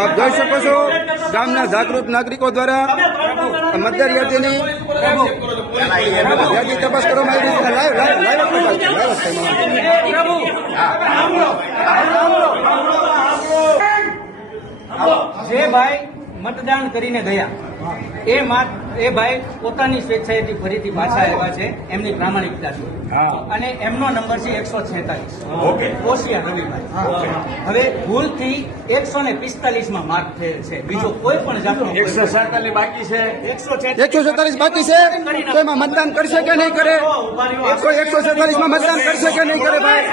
આપ જોઈ શકો છો, ગામના જાગૃત નાગરિકો દ્વારા મતદાર યાદીની યાદી તપાસ કરવામાં આવી જે ભાઈ મતદાન કરીને ગયા, એ માત એ ભાઈ પોતાની સ્વેચ્છાએથી ફરીથી પાછા આવ્યા છે. એમની પ્રામાણિકતા છે. અને એમનો નંબર છે એકસો છેતાલીસ. કોશિયા રવિભાઈ. હવે ભૂલથી એકસો ને પિસ્તાલીસમાં માર્ક થયેલ છે. બીજો કોઈ પણ જાતનો એકસો સાતાલી બાકી છે. એકસો એકસો છેતાલીસ બાકી છે. એમાં મતદાન કરશે કે નહીં કરે? એકસો એકસો છેતાલીસમાં મતદાન કરશે કે નહીં કરે ભાઈ?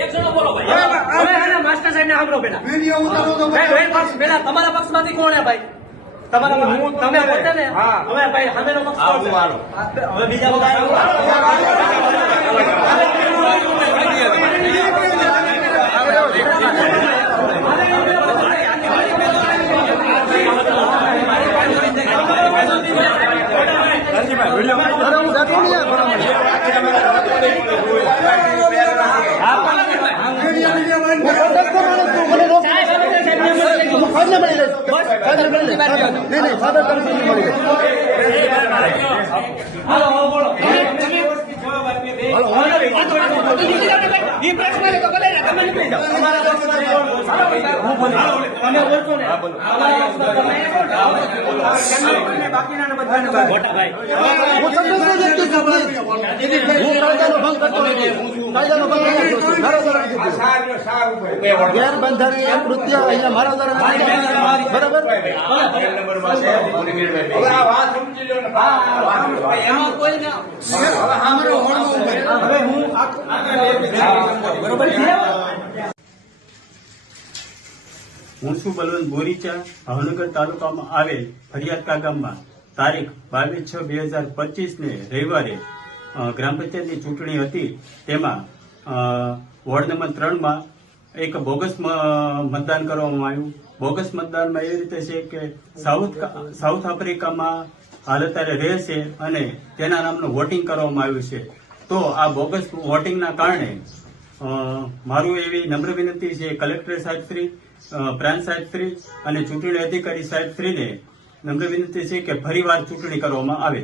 આના માસ્ટર સાહેબ ને સાંભળો પેલા ભાઈ, પક્ષમાંથી તમારા પક્ષમાંથી કોણ હે ભાઈ? તમારા હું. તમે તમને- ને હા. હવે ભાઈ સામેનો પક્ષ હા, કોણ છે? હવે બીજા બધા અરે હું બેઠો નહીં યાર બરાબર. હું પ્રોટેસ્ટનો માણસ છું, મને રોક. ફાઇનલ મળી લઈશ. ફાઇનલ મળી લઈશ. નહીં, નહીં, ફાઇનલ કરીને મળી લઈશ. હાલો બોલો. હાલો, ઈ પ્રશ્ન તો કરે ને તમે નીકળી જાઓ. તમારા બોલશે? હું. તમે ને? તમારા પક્ષમાં તમે કેમને કોઈને બાકીનાને બધાને છું, please. હું કાયદાનો હું બરોબર છું બલવંત બોરીચા, ભાવનગર તાલુકામાં આવેલ ફરિયાદકા ગામમાં. તારીખ બાવીસ છ બે હજાર પચીસ ને રવિવારે ગ્રામ પંચાયતની ચૂંટણી હતી, તેમાં વોર્ડ નંબર ત્રણમાં એક બોગસ મતદાન કરવામાં આવ્યું. બોગસ મતદાનમાં એવી રીતે છે કે સાઉથ સાઉથ આફ્રિકામાં હાલ અત્યારે રહે અને તેના નામનું વોટિંગ કરવામાં આવ્યું છે. તો આ બોગસ વોટિંગના કારણે મારું એવી નમ્ર વિનંતી છે કલેક્ટર સાહેબશ્રી પ્રાંત સાહેબશ્રી અને ચૂંટણી અધિકારી સાહેબશ્રીને નમ્ર વિનંતી છે કે ફરીવાર ચૂંટણી કરવામાં આવે.